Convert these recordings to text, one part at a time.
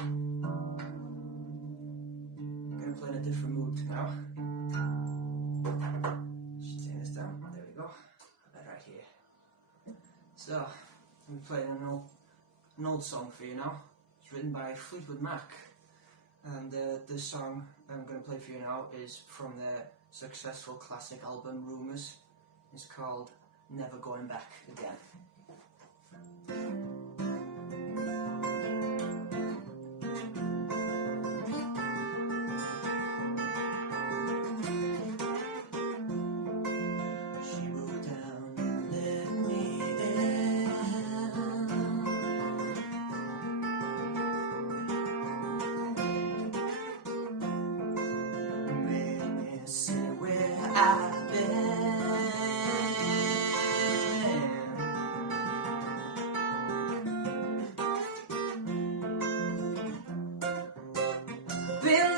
I'm going to play in a different mood now. Just turn this down. There we go. I bet right here. So, I'm playing an old song for you now. It's written by Fleetwood Mac. And this song I'm going to play for you now is from their successful classic album Rumours. It's called Never Going Back Again. I've been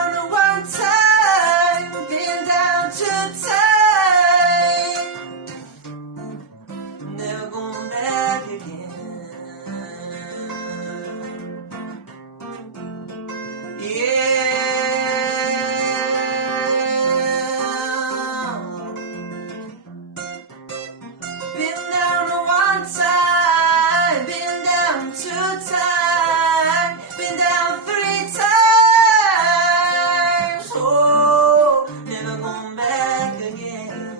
down one time, been down two times, never going back again.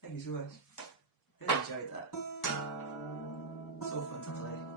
Thank you so much. Really enjoyed that. So fun to play.